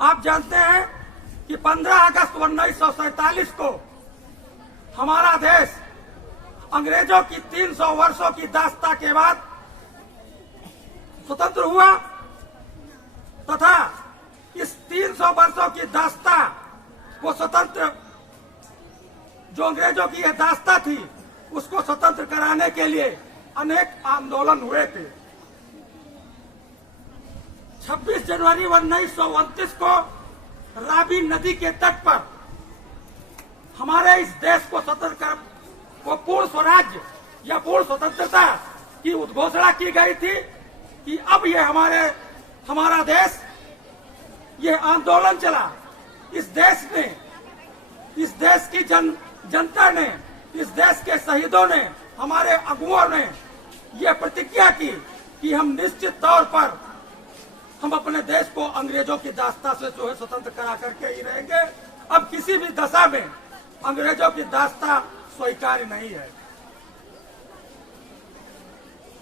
आप जानते हैं कि 15 अगस्त 1947 को हमारा देश अंग्रेजों की 300 वर्षों की दास्ता के बाद स्वतंत्र हुआ तथा इस 300 वर्षों की दास्ता को स्वतंत्र जो अंग्रेजों की यह दास्ता थी उसको स्वतंत्र कराने के लिए अनेक आंदोलन हुए थे। 26 जनवरी 1929 को रावी नदी के तट पर हमारे इस देश को स्वतंत्र को पूर्ण स्वराज्य या पूर्ण स्वतंत्रता की उद्घोषणा की गई थी कि अब ये हमारा देश, ये आंदोलन चला। इस देश की जनता ने, इस देश के शहीदों ने, हमारे अगुओं ने यह प्रतिज्ञा की कि हम निश्चित तौर पर हम अपने देश को अंग्रेजों की दास्ता से जो है स्वतंत्र करा करके ही रहेंगे। अब किसी भी दशा में अंग्रेजों की दास्ता स्वीकार्य नहीं है।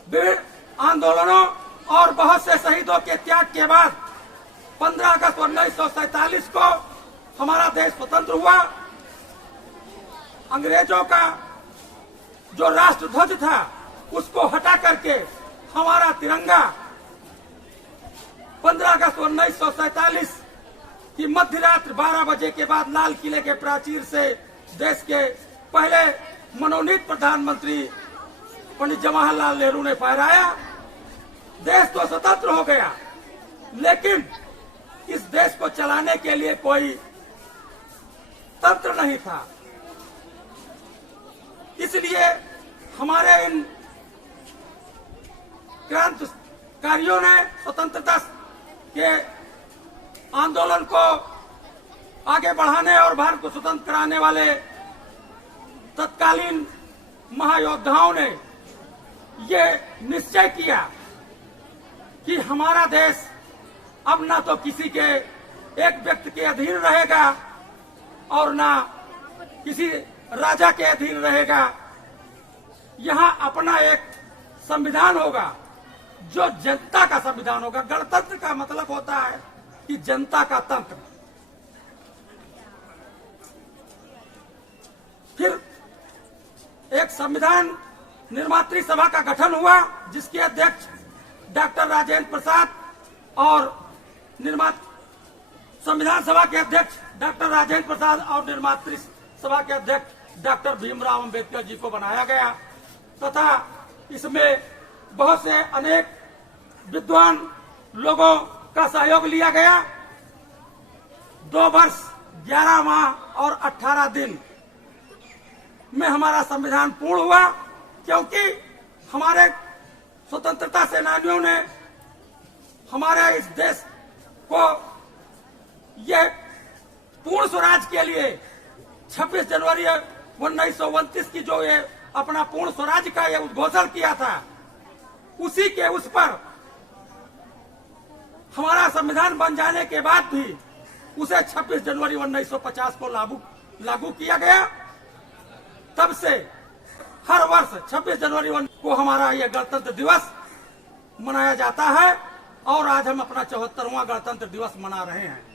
विभिन्न आंदोलनों और बहुत से शहीदों के त्याग के बाद 15 अगस्त 1947 को हमारा देश स्वतंत्र हुआ। अंग्रेजों का जो राष्ट्रध्वज था उसको हटा करके हमारा तिरंगा 15 अगस्त 1947 की मध्यरात्रि 12 बजे के बाद लाल किले के प्राचीर से देश के पहले मनोनीत प्रधानमंत्री पंडित जवाहरलाल नेहरू ने फहराया। देश तो स्वतंत्र हो गया, लेकिन इस देश को चलाने के लिए कोई तंत्र नहीं था। इसलिए हमारे इन क्रांतिकारियों ने स्वतंत्रता के आंदोलन को आगे बढ़ाने और भारत को स्वतंत्र कराने वाले तत्कालीन महायोद्धाओं ने ये निश्चय किया कि हमारा देश अब ना तो किसी के एक व्यक्ति के अधीन रहेगा और ना किसी राजा के अधीन रहेगा। यहाँ अपना एक संविधान होगा जो जनता का संविधान होगा। गणतंत्र का मतलब होता है कि जनता का तंत्र। फिर एक संविधान निर्मात्री सभा का गठन हुआ जिसके अध्यक्ष डॉक्टर राजेंद्र प्रसाद और संविधान सभा के अध्यक्ष डॉक्टर राजेंद्र प्रसाद और निर्मात्री सभा के अध्यक्ष डॉक्टर भीमराव अंबेडकर जी को बनाया गया तथा इसमें बहुत से अनेक विद्वान लोगों का सहयोग लिया गया। 2 वर्ष 11 माह और 18 दिन में हमारा संविधान पूर्ण हुआ, क्योंकि हमारे स्वतंत्रता सेनानियों ने हमारे इस देश को यह पूर्ण स्वराज के लिए 26 जनवरी 1929 की जो ये अपना पूर्ण स्वराज का ये उद्घोषण किया था, उसी के उस पर हमारा संविधान बन जाने के बाद भी उसे 26 जनवरी 1950 को लागू किया गया। तब से हर वर्ष 26 जनवरी को हमारा यह गणतंत्र दिवस मनाया जाता है और आज हम अपना 74वां गणतंत्र दिवस मना रहे हैं।